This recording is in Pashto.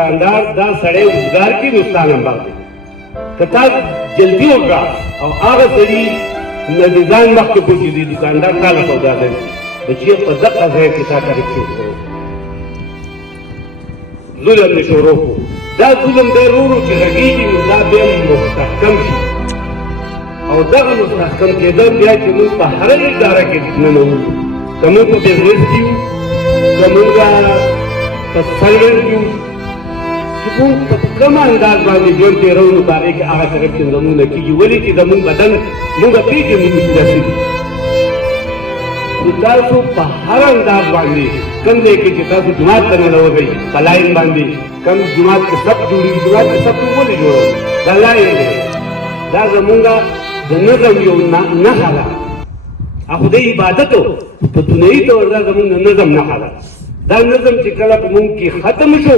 दुकानदार دا سړی روزګار کې نقصان نمبر دی که تا جلدي وکړه او هغه سړي نه د ځان مخکې پوه چې دی دوکاندار تا له سودا دی بچیه په دقه ځای کې تا ته رښتیا وکړو ظلم مې شروع کړو دا ظلم دی ورو ورو چې غږېږي نو دا بیا مستحکم شي او دغه مستحکم کېدل بیا چې موږ په هره اداره کې ننوځو که موږ په بزنس کې یو که موږ په سروینټ یو چې موږ په کومه انداز باندې ژوند تېرو نو په هغې کې هغه طرف چې زموږ نه کېږي ولې چې زموږ بدن موږ پېژنو چې داسې دي نو تاسو په هر انداز باندې کوم ځای کې چې تاسو جومات ته ننوځئ په لاین باندې کوم جومات کې سب جوړېږي جومات کې سب ولې جوړوي دا لاین دی دا زمونږ د نظم یو نښه ده خو د عبادت په دنیوي طور دا زمونږ د نظم نښه ده دا نظم چې کله په موږ کې ختم شو